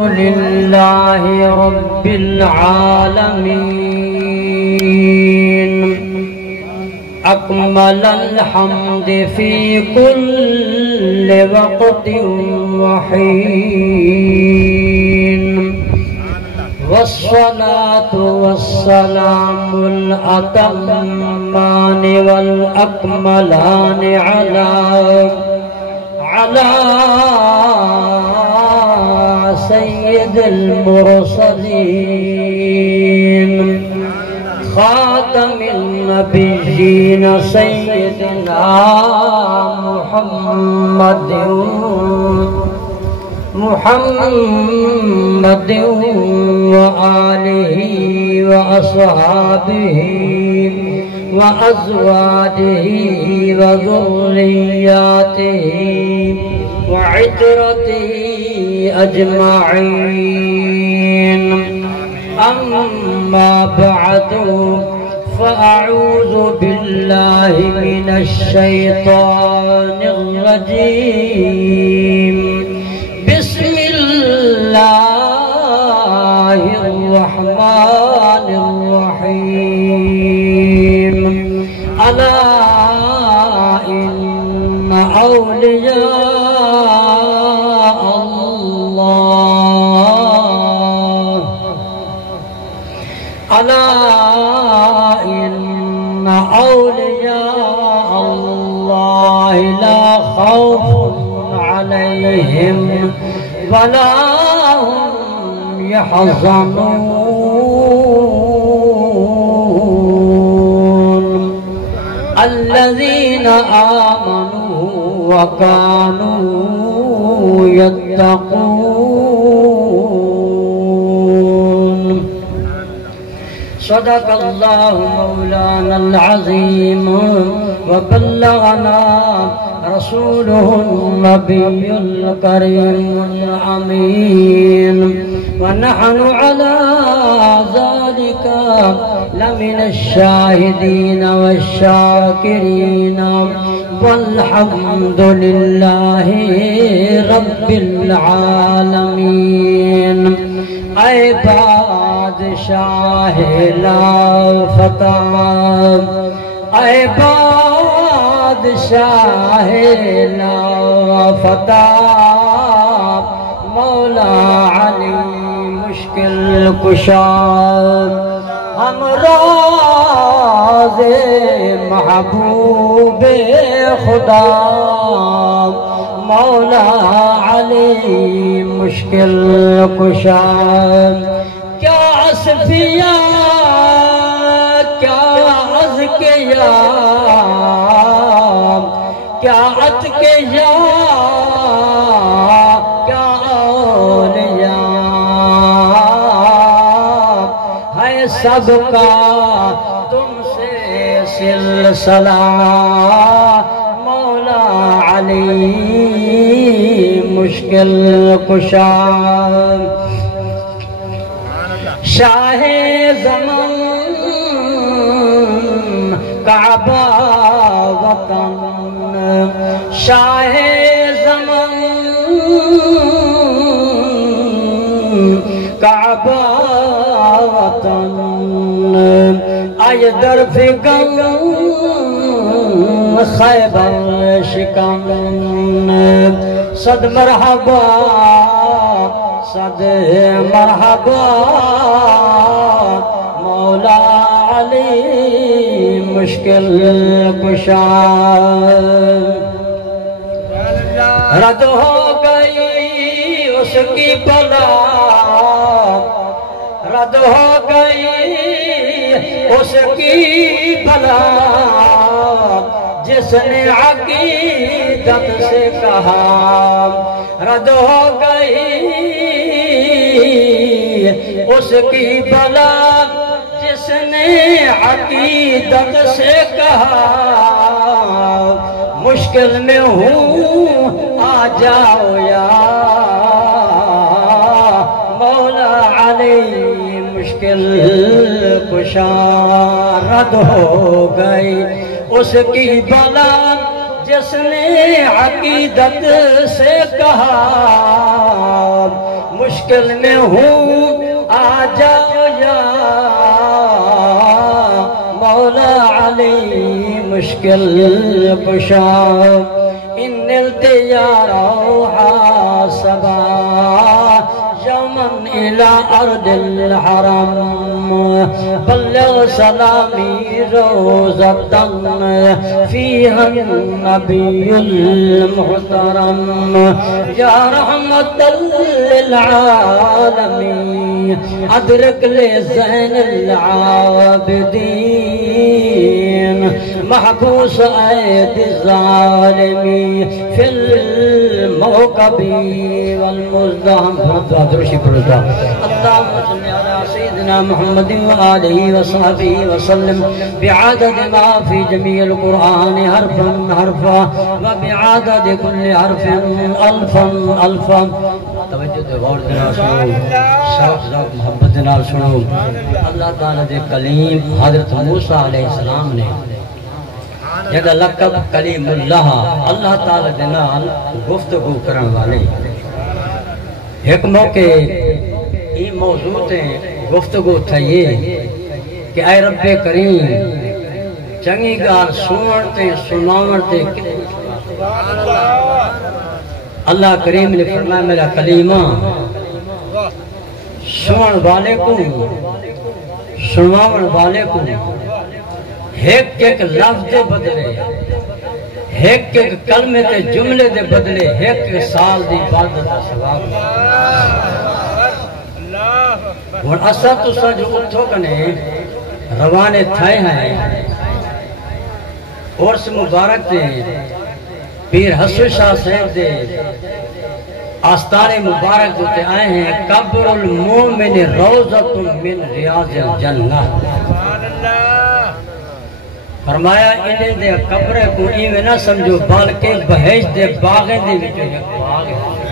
لله رب العالمين أكمل الحمد في كل وقت وحين والصلاة والسلام الأتمان والأكملان على سيد المرسلين خاتم النبيين سيدنا محمد وآله وأصحابه وأزواجه وذرياته وعترته أجمعين أما بعد فأعوذ بالله من الشيطان الرجيم بسم الله الرحمن الرحيم ألا إن أولياء الله ألا إن أولياء الله لا خوف عليهم ولا هم يحزنون الذين آمنوا وكانوا يتقون صدق الله مولانا العظيم وبلغنا رسوله النبي الكريم الأمين ونحن على ذلك لمن الشاهدين والشاكرين والحمد لله رب العالمين اے بادشاہ لا فتح اے بادشاہ لا فتح مولا علی مشکل کشا ہم راز محبوب خدا مولا علی مشکل کشا کیا عصفیہ کیا عز کے یا کیا عط کے یا کیا اولیاء ہے سب کا تم سے سلسلہ مولا علی مشکل کشا شاہ زمان کعبہ وطن شاہ زمان کعبہ وطن آج در فکن خیبر شکن صد مرحبا صد مرحبا مولا علی مشکل کشا رد ہو گئی اس کی بلا رد ہو گئی اس کی بلا جس نے عقیدت سے کہا رد ہو گئی اس کی بلا جس نے عقیدت سے کہا مشکل میں ہوں آ جاؤ یا مولا علی مشکل کشا رد ہو گئی اس کی بلا جس نے عقیدت سے کہا مشکل میں ہوں آ جاؤ یا مولا علی مشکل کشا ان نلت یا روحا سبا يوما إلى أرض الحرم بلغ سلامي روزة فيها النبي المحترم يا رحمة للعالمين أدرك لزين العابدين محبوس أيدي الظالمين في الموكب والمزدهم درشی پڑھتا اللہم صلی علی سیدنا محمد وآلہ وصحبہ وسلم بعدد ما فی جمیع القرآن حرفا حرفا وبعدد کل حرف الفا الفا توجہ دے غور دینا سنو شوق ذوق محبت نال سنو اللہ تعالیٰ دے کلیم حضرت موسیٰ علیہ السلام نے جگہ لقب کلیم اللہ اللہ تعالیٰ دے نال گفتگو کرن والے ایک موقع یہ موضوع تے گفتگو تھا یہ کہ اے رب کریم چنگی گال سنتے سناورتے اللہ کریم نے فرمایا میرا کلیمہ سنن والے کو سناون والے کو ایک لفظ دے بدلے ایک کلمے تے جملے دے بدلے ایک سال دی عبادت دا ثواب اور اسا تسا جو اتھو کنے روانے تھائے ہیں اور سے مبارک دے پیر حسن شاہ صاحب دے آستان مبارک ہوتے آئے ہیں قبر المومن روزت من ریاض الجنہ فرمایا انہیں دے قبرے کو ایویں نہ سمجھو بلکہ بہشت دے باغیں دے وچوں ایک باغ ہے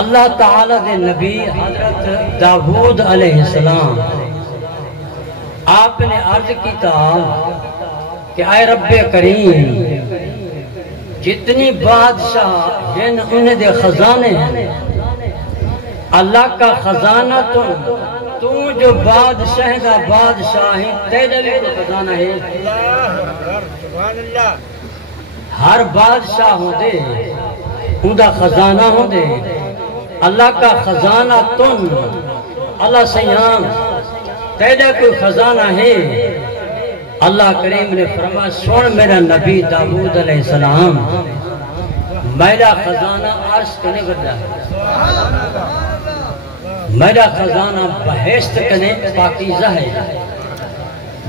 اللہ تعالیٰ دے نبی حضرت داؤد علیہ السلام آپ نے عرض کیتا کہ اے رب کریم جتنی بادشاہ جن انہیں دے خزانے ہیں اللہ کا خزانہ تو جو بادشاہ دا بادشاہ ہے تیرے بھی کو خزانہ ہے ہر بادشاہ ہوں دے ان دا خزانہ ہوں دے اللہ کا خزانہ تم اللہ سیام تیرے کوئی خزانہ ہے اللہ کریم نے فرمایا سن میرا نبی داؤد علیہ السلام میرا خزانہ عرش کنے بڑھا ہے میرا خزانہ بہشت کنے پاکیزہ ہے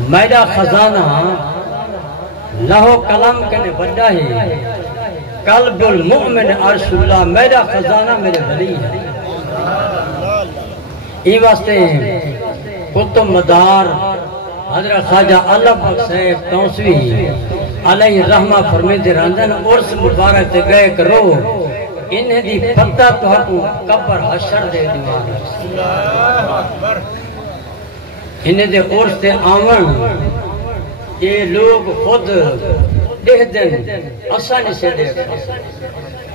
میرا خزانہ لہو کلام کنے بڑھا ہے قلب المؤمن عرش اللہ میرا خزانہ میرے ولی ہے یہ واسطے کتب مدار حضرت خواجہ اللہ پاک صاحب توسوی علیہ الرحمہ فرمیدے راندن عرص مبارک تے گئے کرو انہیں دی پتہ تو حقو قبر حشر دے دیوان انہیں دے عرص تے آمن یہ لوگ خود دیکھ دیں آسانی سے دیکھ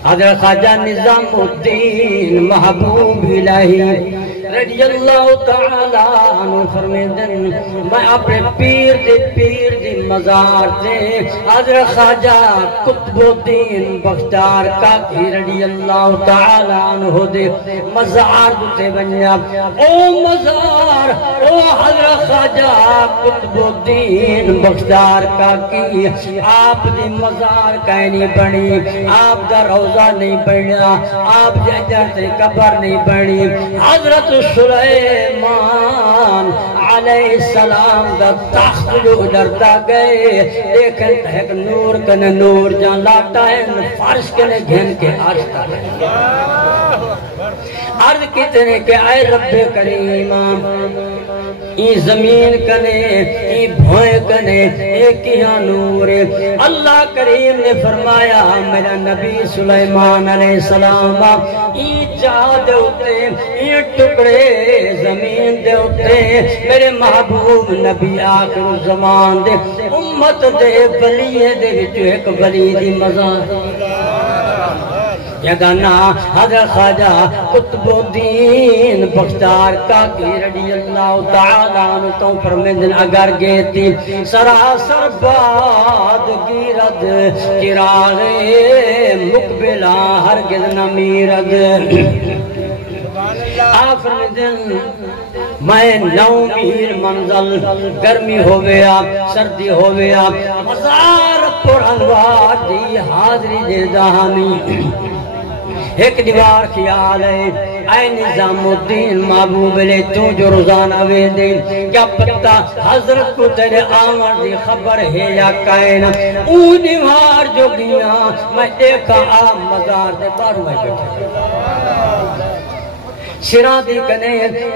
حضرت خواجہ نظام الدین محبوب الہی رضی اللہ تعالیٰ عنہ فرمیدن میں اپنے پیر دی مزار دے حضرت خواجہ قطب الدین بختیار کاکی رضی اللہ تعالیٰ عنہ دے مزار دے بنیا او مزار او حضرت خواجہ قطب الدین بختیار کاکی آپ دی مزار کہنی بنی آپ دا روزہ نہیں بنیا آپ جہجر تے قبر نہیں بنی حضرت سلیمان علیہ السلام دا تخت جو ڈرتا گئے دیکھیں تحق نور کنے نور جان لاتا ہے فرش کنے گھن کے عرش تا ہے عرض کتنے کہ اے رب کریم ای زمین کنے ای بھوئے کنے ایک یہاں نور اللہ کریم نے فرمایا میرا نبی سلیمان علیہ السلام ای جہاں دے ہوتے ای ٹکڑے زمین دے ہوتے میرے محبوب نبی آخر زمان دے امت دے ولی دے وچو ایک ولی دی مزار جگنا حضرت خواجہ قطب الدین بختیار کاکی رضی اللہ تعالیٰ عنہ تو فرمیدن اگر گیتی سراسر باد گیرد چراغ مقبلہ ہرگز نہ میرد آخر دن میں نو میر منزل گرمی ہو گیا سردی ہو گیا مزار پر انوار دی حاضری دے دہانی ایک دیوار خیال ہے اے نظام الدین محبوب لے تو جو روزانہ ویندے کیا پتہ حضرت کو تیرے آمر دی خبر ہے یا کائنا او دیوار جو گیا میں دیکھا آم مزار دے بارو میں بیٹھا شرا دی کنے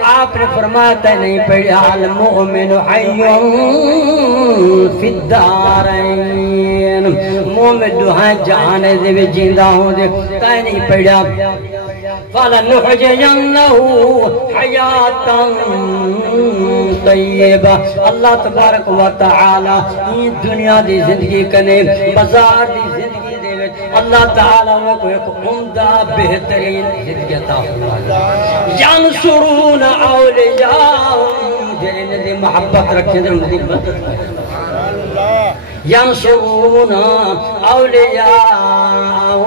آپ نے فرماتا نہیں پڑھا المؤمن حیون فی الدارین مومن دعائیں جانے دے بھی جیندہ ہوں دے کہیں نہیں پڑھا فَلَنُحْجِيَنَّهُ حَيَاتًا طَيِّبًا اللہ تبارک و تعالی یہ دنیا دی زندگی کنے بازار دی زندگی دے اللہ تعالیٰ میں کو ایک عمدہ بہترین زندگی عطا فرمائے ینصرون اولیاءہم جنہیں دے محبت رکھیں دے ان کی مدد کریں ینصرون اولیاءہم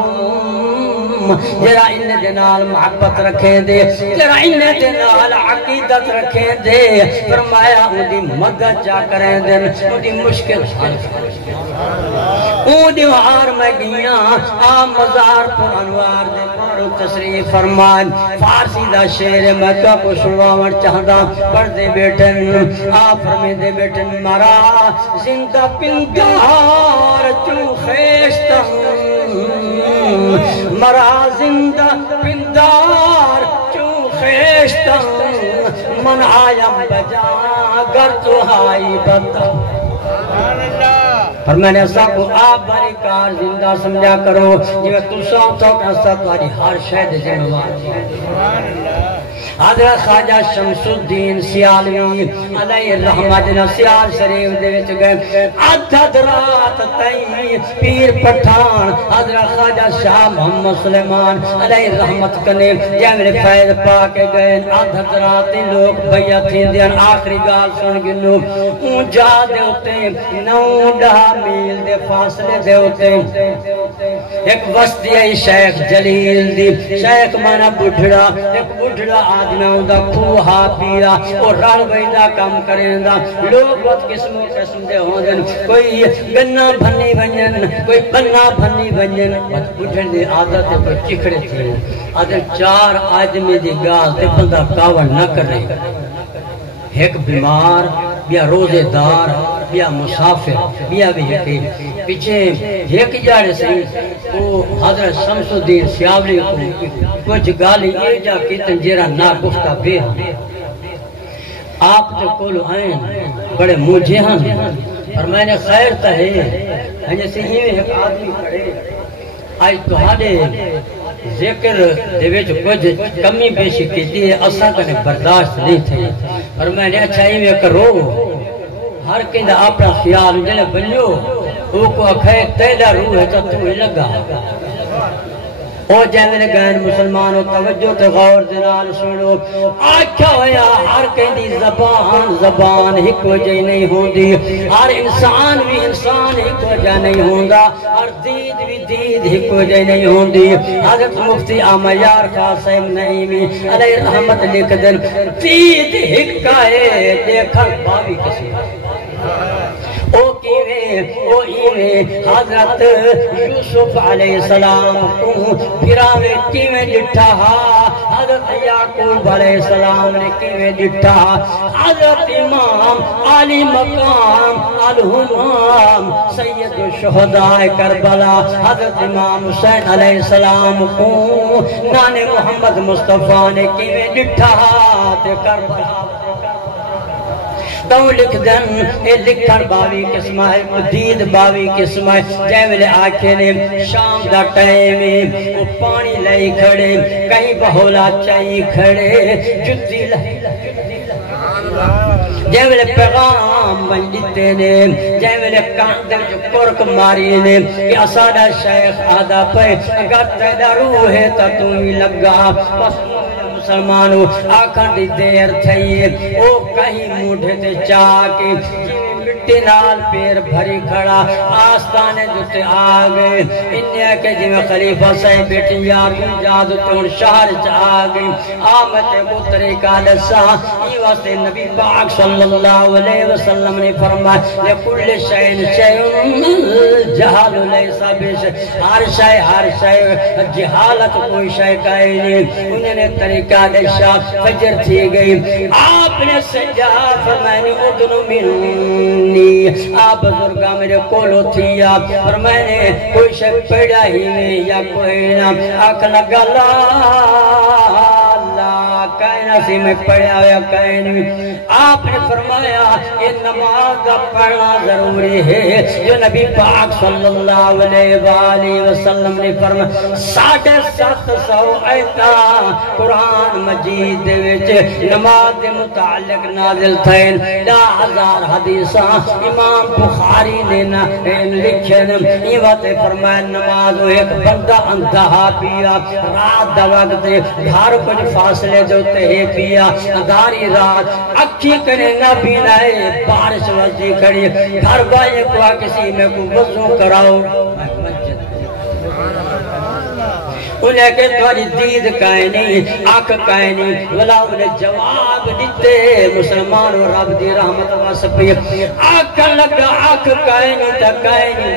جرا ان دنال محبت رکھیں دے جرا ان دنال عقیدت رکھیں دے فرمایا ان دی مدد جا کریں دے ان دی مشکل حل اون دیوار میں گیا آم مزار پر انوار دے مارو تصریف فرمان فارسی دا شیر مکہ کو سنواور چاہدا پڑھ دے بیٹن آپ فرمے دے بیٹن مرا زندہ پندار چو خیشتا مرا زندہ پندار چو خیشتا من آیم بجا گر تو ہائی بتا اور میں نے ایسا کو آپ باری کار زندہ سمجھا کرو جو تو ساتھ ہو کہ ایسا تمہاری ہر شہد ذمہ حضرت خواجہ شمس الدین سیالوی علیہ الرحمت نے سیال شریف دے وچ گئے عدد رات تائیں پیر پٹھان حضرت خواجہ شاہ محمد سلیمان علیہ الرحمت کنے جیمل فیض پاکے گئے عدد رات لوگ بیعت ہندیان آخری گال سن گنو اون جا دے ہوتے 9 میل دے فاصلے دے ہوتے ایک وسطی ہے شیخ جلیل دی شیخ مانا بڑھڑا ایک بڑھڑا آدمی ہوندہ کوہا پیا اور رڑ بیندہ کام کریں دا لوگ بہت قسم و قسم دے ہوندن کوئی گنہ بھنی بنجن کوئی بنہ بھنی بنجن بہت بڑھن دی عادت ہے کوئی چکھڑے تھے عادت 4 آدمی دی گاز دے بندہ کاور نہ کر رہے ایک بیمار بیا روزے دار بیا مسافر بیا بھی یقین پیچھے ایک جاڑے سے وہ حضرت شمس الدین سیاولی کو کچھ گالی یہ جا کی تنجیرہ نا گفتہ بے آپ تو کولو آئین بڑے مجھے ہیں اور میں نے خیر تہے جیسے ہی میں ایک آدمی کھڑے آج تہاڑے ذکر دے وچ کچھ کمی بیشی کیتی ہے اساں کنے برداشت نہیں تھے اور میں نے اچھا ہی میں کرو ہر کہیں اپنا خیال جلے بنیو وہ کو اکھے تیدہ روح ہے تو تو ہی لگا او جیمن گئن مسلمانوں توجہ تے غور دنال سنو آکھا ہویا ہر کہیں زبان ہی کو جائے نہیں ہوندی ہر انسان بھی انسان ہی کو جائے نہیں ہوندا ہر دید بھی دید ہی کو جائے نہیں ہوندی حضرت مفتی آمیار قاسم نعیمی علیہ رحمت لکھ دن دید ہی کائے دیکھر باوی کسی او کیویں حضرت یوسف علیہ السلام کو پھراوے کیویں ڈٹھا حضرت یعقوب علیہ السلام نے کیویں ڈٹھا حضرت امام علی مقام الہمام سید الشہداء کربلا حضرت امام حسین علیہ السلام کو نان محمد مصطفیٰ نے کیویں ڈٹھا تے کربلا تو لکھ دن اے لکھن باوی قسم ہے مدید باوی قسم ہے جائے ملے آنکھیں نے شام دا ٹائم وہ پانی لئی کھڑے کہیں بہولا چاہی کھڑے جتی لئی جائے ملے پیغام بن جتے نے جائے ملے کاندر جو کرک ماری نے کہ اسادہ شیخ آدھا پہ اگر تیدہ روح ہے تا تمہیں لگا بس مسلمانو آکھن دی دیر تھئیے او کہیں موڑھے تے چاکے مٹی نال پیر بھری کھڑا آستانے جتے آگئے انہیں کہ جی میں خلیفہ صاحب بیٹی یار جادو تون شہر چاگئے آمد کو طریقہ لسا یہ واسطے نبی پاک صلی اللہ علیہ وسلم نے فرمایا لکل شئین شئین جہال لیسا بیش ہر شئے جہالت کوئی شئے کہے نہیں انہیں نے طریقہ لسا فجر تھی گئی آپ نے سجا فرمائنے ادنو منی آپ بزرگا میرے کولو تھی آپ اور میں نے کوئی شک پیڑا ہی میں یا کوئی نام آکھ لگا کائنہ سی میں پڑھا ہویا کائنہ آپ نے فرمایا یہ نماز پڑھنا ضروری ہے جو نبی پاک صلی اللہ علیہ وآلہ وسلم نے فرمایا 750 آیتاں قرآن مجید دے وچ نماز دے متعلق نازل تھین 10,000 حدیثاں امام بخاری نے لکھن یہ بات فرمایا نماز ایک بندہ اندھا پیا رات دا وقت گھر کچھ فاصلے جوتے ہیں پیا اداری رات اکھی کرے نہ بینائے بارش وزی کھڑی گھر بائے کو کسی میں کو وضو کراؤ انہیں کہ تھوڑی دید کائنی آنکھ کائنی ولا انہیں جواب دیتے مسلمان و رب دی رحمت واسپی آنکھ لگا آنکھ کائنی تا کائنی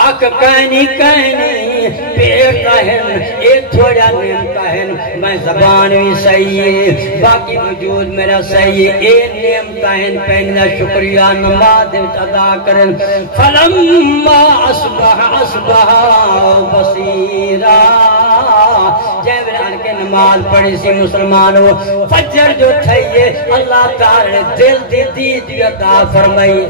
آنکھ کائنی کائنی پیر کہن اے تھوڑا نیم کہن میں زبان بھی صحیح ہے باقی وجود میرا صحیح ہے اے نیم کہن پہننا شکریہ نماز ادا کرن فلما اصبح بصیرہ جائے بلان کے نماز پڑھی سی مسلمانوں فجر جو تھئیے اللہ تعالی دل دی دی عطا فرمائی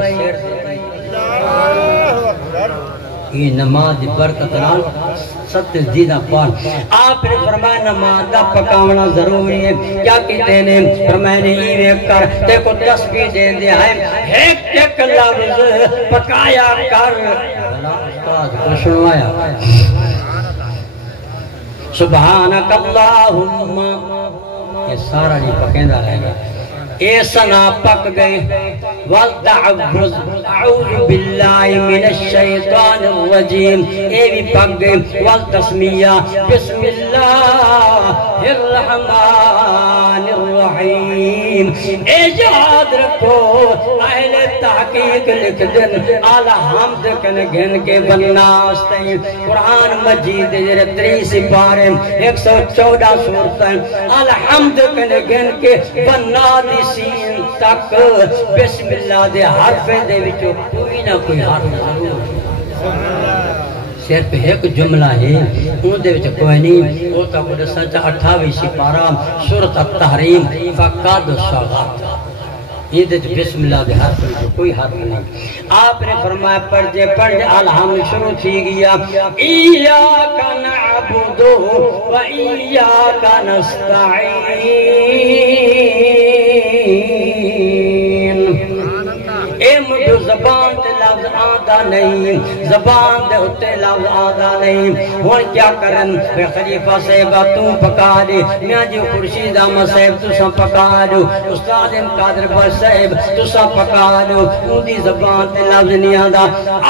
یہ نماز برکت نال ست دیدہ پاک آپ نے فرمایا نماز دا پکاونا ضروری ہے کیا کہتے ہیں فرمایا نے ایوے کر تے کو تسبیح دے دیا ہے ایک لفظ پکایا کر اللہ استاد کو سنوایا سبحانک اللہم یہ سارا نہیں پکیندہ رہے گا اے سنا پک گئے والتعبز اعوذ باللہ من الشیطان الرجیم اے بھی پک گئے والتسمیہ بسم اللہ الرحمن الرحیم اے یاد رکھو اہل تحقیق لکھ دن اعلی حمد کن گھن کے بناس تین قرآن مجید جر 30 پارے 114 سورتیں اعلی حمد کن گھن کے بناس سین تک بسم اللہ دے حرف دے وچو کوئی نہ کوئی حرف ضرور صرف ایک جملہ ہے ان دے وچو کوئی نہیں وہ تا کو سچا 28 سپارہ سورۃ التحریم فقد صغت یہ دے بسم اللہ دے حرف میں کوئی حرف نہیں آپ نے فرمایا پڑھ جے الحمد شروع تھی گیا ایاک نعبد و ایاک نستعین اے مجھو زبان دے لفظ آدھا نہیں زبان دے ہوتے لفظ آدھا نہیں ہون کیا کرن بے خلیفہ صاحبہ تم پکا دے میاں جی خورشید احمد صاحب تو سا پکا دو استاد قادر بخش صاحب تو سا پکا دو ان دی زبان دے لفظ نہیں آدھا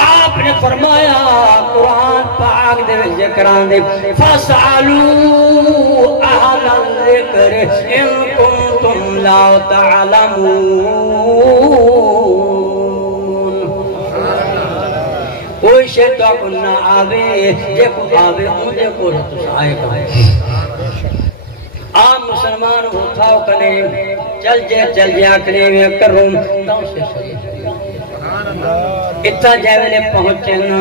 آپ نے فرمایا قرآن پاک دے ذکران دے فَاسْعَلُوا أَهْلَ الذِّكْرِ إِن كُنتُمْ لَا تَعْلَمُونَ کوئی شیطہ کو نہ آوے جے کو آوے ان دے کو رہتو سائے کھائے آپ مسلمان اٹھاؤ کنے چل جے آکنے میں کروں تاؤں سے شریف اتنا جائے میں پہنچے نا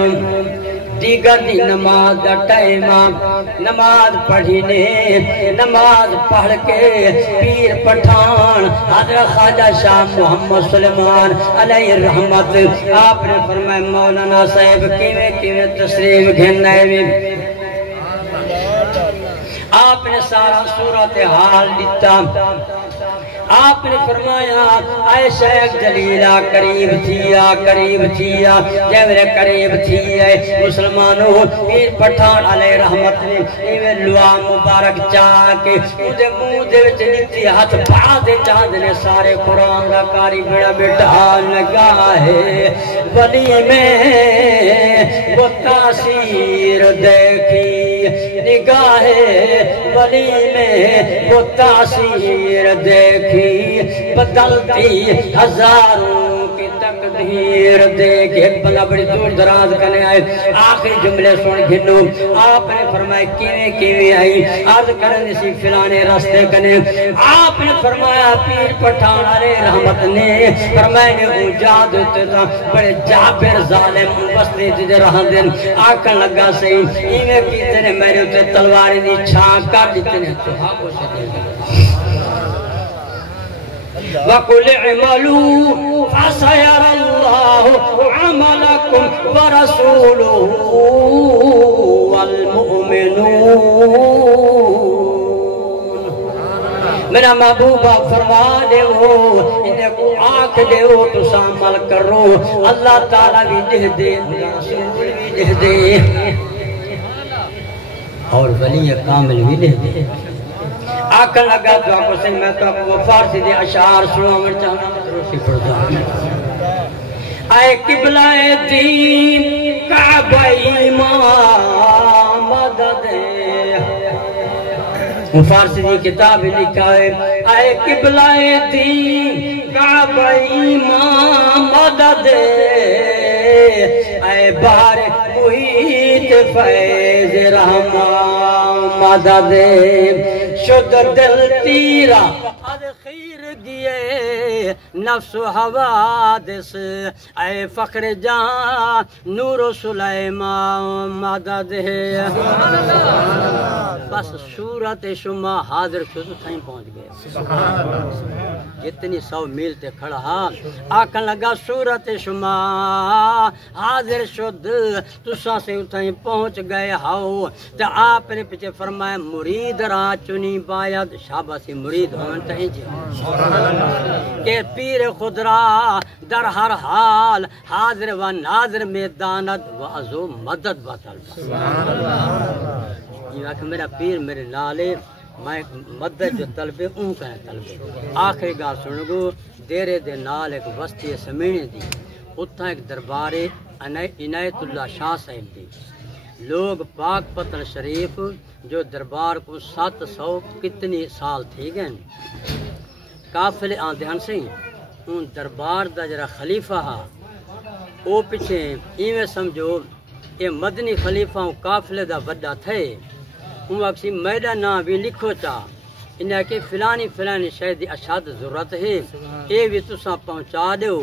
دیگر دی نماز دا ٹائم نماز پڑھی نے نماز پڑھ کے پیر پٹھان حضرت خواجہ شاہ محمد سلیمان علیہ رحمت آپ نے فرمائے مولانا صاحب کیویں تشریف گھننے میں آپ نے سارا صورتحال دیتا آپ نے فرمایا اے شیخ جلیلہ قریب تھیا جیوے قریب تھیا مسلمانوں پیر پٹھان علیہ رحمت نے ایوے لوا مبارک چاہ کے مجھے منہ دے وچ نیتی ہاتھ بعد چاند نے سارے قرآن کا کاری بڑا بیٹا لگا ہے ولی میں وہ تاثیر دیکھی نگاہ ولی میں وہ تاثیر دیکھی بدلتی ہزاروں کی تقدیر دیکھے بلا بڑی دور دراز کرنے آئے آخری جملے سن گھنو آپ نے فرمایا کیویں آئی عرض کرنے سی فلانے راستے کنے آپ نے فرمایا پیر پٹھان علیہ رحمت نے فرمایا نے اونجاد ہوتے تھا بڑے جابر ظالم بستے جدے رہاں دن آکھن لگا سی ایویں کیتے نے میرے ہوتے تلواری دی چھان کر دیتے نے تو آگو سے دے وَقُلِ اعْمَلُوا فَسَيَرَ اللَّهُ عَمَلَكُمْ وَرَسُولُهُ وَالْمُؤْمِنُونَ میرا محبوبہ فرما دے ہو انہیں کو آنکھ دے ہو تو عمل کرو اللہ تعالیٰ بھی دہ دے رسول بھی دہ دے اور ولی کامل بھی دہ دے آکھن لگا دعا کو سے میں تو وہ فارسی دے اشعار سناون چاہنا روشی پڑھتا اے قبلہ دین کعبہ ایمان مدد وہ فارسی دی کتاب لکھا ہے اے قبلہ دین کعبہ ایمان مدد اے بار محیط فیض رحمان مدد شد دل تیرا از خیر گئے نفس و حوادث اے فخر جان نور و سلیمان مدد ہے بس صورت شما حاضر شد تھائیں پہنچ گئے جتنی 100 میل تے کھڑا آکھن لگا صورت شما حاضر شد تساں سے اتھائیں پہنچ گئے ہاؤ تے آپ نے پیچھے فرمایا مرید را چنی باید شاباسی مرید ہون تہیں جی کہ پیر خود را در ہر حال حاضر و ناظر میں داند و ازو مدد و طلب یہ کہ میرا پیر میرے نالے میں مدد جو طلبے اون کہیں طلبے آخری گاہ سنگو دیرے دے نال ایک وسطی سمینے دی اتھا ایک دربار عنایت اللہ شاہ صاحب دی لوگ پاک پتن شریف جو دربار کو 700 کتنی سال تھی گئے قافلے آندے ہن سے ان دربار دا جرا خلیفہ ہا او پیچھے ایویں سمجھو یہ مدنی خلیفہ قافلے دا وڈا تھے ہوں اکسی میڈا نا بھی لکھو چا انہیں کہ فلانی شاید اشاد ضرورت ہے اے بھی تسا پہنچا دیو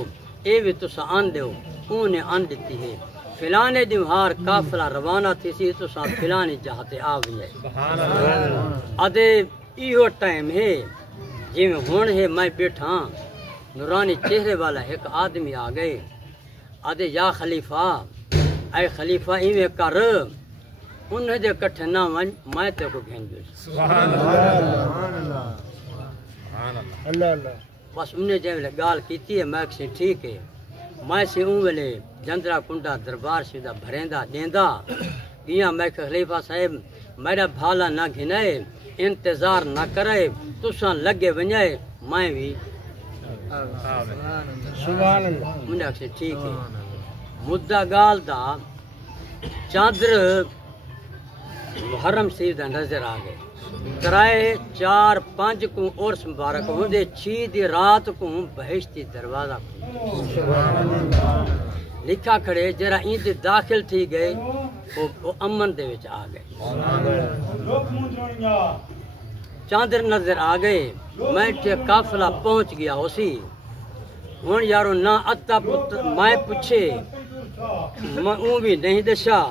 اے بھی تسا آن دیو انہیں آن دیتی ہے فلانے دیوہار قافلہ روانہ تھی سی تسا فلانی جہاتے آوی ہے ادھے ایہو ٹائم ہے جی میں ہون ہے میں بیٹھا نورانی چہرے والا ایک آدمی آ گئے ادھے یا خلیفہ اے خلیفہ ایویں کر انہیں دے کٹھے نہ میں تے کو گھن جو سبحان اللہ بس انہیں جے گال کیتی ہے میں کسی ٹھیک ہے میں سے اون ویلے جندرا کنڈا دربار سیدھا بھریندا دیندا کیا میں خلیفہ صاحب میرا بھالا نہ گھنائے انتظار نہ کرے تساں لگے ونجائے میں بھی سبحان اللہ انہیں کسی ٹھیک ہے مدہ گال دا چادر محرم شریف دا نظر آ گئے کرائے 4-5 کو عرس مبارک ہوں دے 6 دی رات کو بہشتی دروازہ کو لکھا کھڑے جرا این دے داخل تھی گئے وہ امن دے وچ آ گئے چاندر نظر آ گئے میں تے قافلہ پہنچ گیا اسی ہن یارو نہ اتا میں پوچھے میں اون بھی نہیں دشا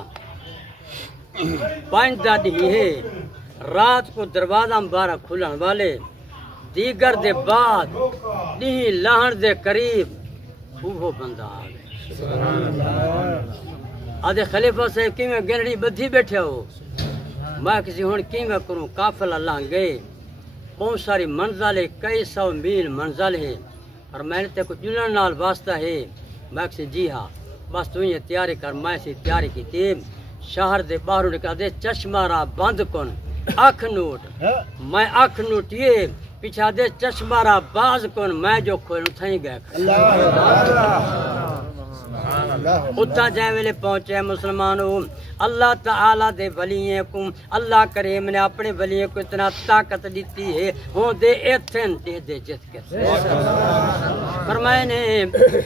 پانچ دادی ہے رات کو دروازہ مبارک کھلن والے دیگر دے بعد نہیں لہن دے قریب وہ بندہ آ گئے آدھے خلیفہ سے کیویں گنڑی بدھی بیٹھے ہو میں کسی ہون کیویں کروں قافلہ لہن گئے بہت ساری منزل ہے کئی سو میل منزل ہے اور میں نے تے کو جلن نال واسطہ ہے میں کسی جی ہاں بس تو یہ تیاری کر میں سی تیاری کی تھی شہر دے باہروں نکل دے چشمہ را بند کن اکھ نوٹ میں اکھ نوٹیے پیچھا دے چشمہ را باز کن میں جو کھولوں تھیں گئے اتھا جائے ویلے پہنچے مسلمانوں اللہ تعالیٰ دے ولییں کو اللہ کریم نے اپنے ولییں کو اتنا طاقت دیتی ہے ہوں دے ایتھن دے دے جت کے فرمائے نے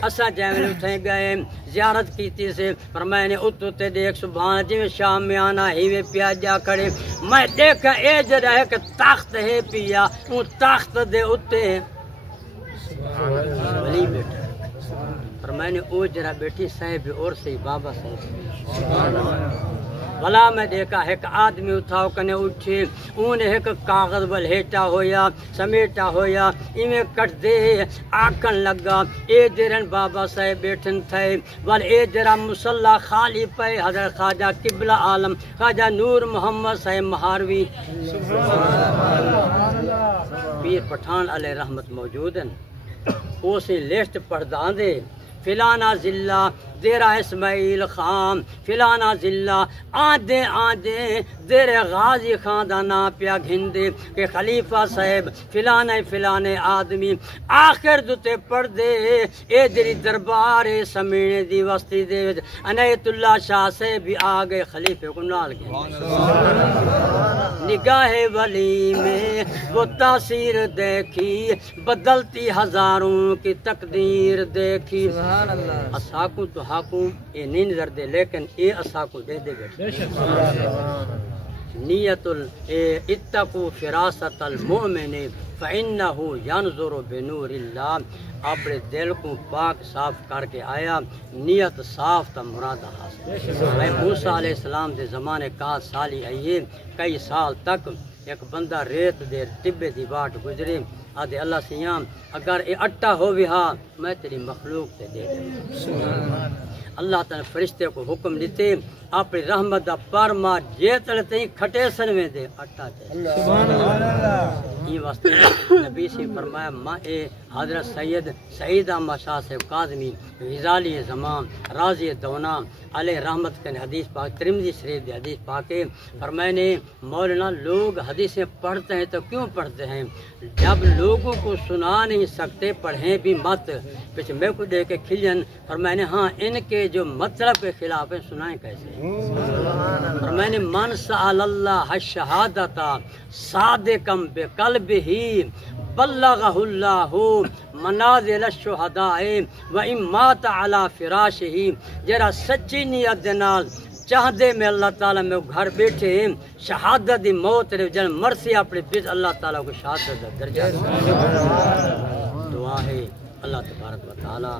اسا جائے ویلے اٹھیں گئے زیارت کیتی سے فرمائے نے اتو تے دیکھ سبحان جی میں شام میں آنا ہی وے پیا جا کھڑے میں دیکھا اے جرہ ہے کہ تاخت ہے پیا ان تاخت دے اتے ولی بیٹھا اور میں نے او جرا بیٹھی صاحب اور سے بابا صاحب بلا میں دیکھا ایک آدمی اٹھاؤ کنے اٹھے انہیں ایک کاغذ بلہیٹا ہویا سمیٹا ہویا ایمیں کٹ دے آکن لگا اے درن بابا صاحب بیٹھن تھے بل اے درہ مسلح خالی پہ حضرت خواجہ قبلہ عالم خواجہ نور محمد صاحب مہاروی پیر پٹھان علیہ رحمت موجود ہیں وہ سے لیسٹ پڑھدان دے فلانا ضلع دیرہ اسماعیل خان فلانا ضلع آدھے آدھے دیر غازی خان دا نام پیا گھندے کہ خلیفہ صاحب فلانے آدمی آخر دوتے پڑھ دے اے دری دربار سمینے دی وستی دے عنایت اللہ شاہ سے بھی آگئے خلیفے کو نال گئے نگاہ ولی میں وہ تاثیر دیکھی بدلتی ہزاروں کی تقدیر دیکھی اساکو تو حاکم اے نہیں نظر دے لیکن اے اساکو دے دے بیٹھے نیت اتقو فراست المؤمن فإنہو ینظر بنور اللہ اپنے دل کو پاک صاف کر کے آیا نیت صاف تا مراد حاصل میں موسیٰ علیہ السلام دے زمانے کا سالی آئیے کئی سال تک ایک بندہ ریت دے ٹبے دی باٹ گزرے آدھے اللہ سیام اگر اے اٹا ہو بھی ہاں میں تیری مخلوق تے دے دے اللہ تعالی فرشتے کو حکم دیتے اپنی رحمت دا پرما جیتل تیں کھٹے سنوے دے اٹا تے یہ واسطے نبی سے فرمایا ماں اے حضرت سعید احمد شاہ صاحب کاظمی غزالی زمان راضی دونا علیہ رحمت کے حدیث پاک ترمذی شریف دی حدیث پاک فرمائے نے مولانا لوگ حدیثیں پڑھتے ہیں تو کیوں پڑھتے ہیں جب لوگوں کو سنا نہیں سکتے پڑھیں بھی مت پچھ میں کو دے کے کھلین فرمائے نے ہاں ان کے جو مطلب کے خلاف ہیں سنائیں کیسے فرمائے نے من سأل اللہ الشہادتا صادقم بقلبہ بلغہ اللہ منازل الشہداء و امات علی فراشہ جرا سچی نیت دنال چاہ دے میں اللہ تعالیٰ میں گھر بیٹھے شہادت دی موت رہے جن مرسی اپنے بیت اللہ تعالیٰ کو شہادت دا درجہ دعا ہے اللہ تبارک و تعالیٰ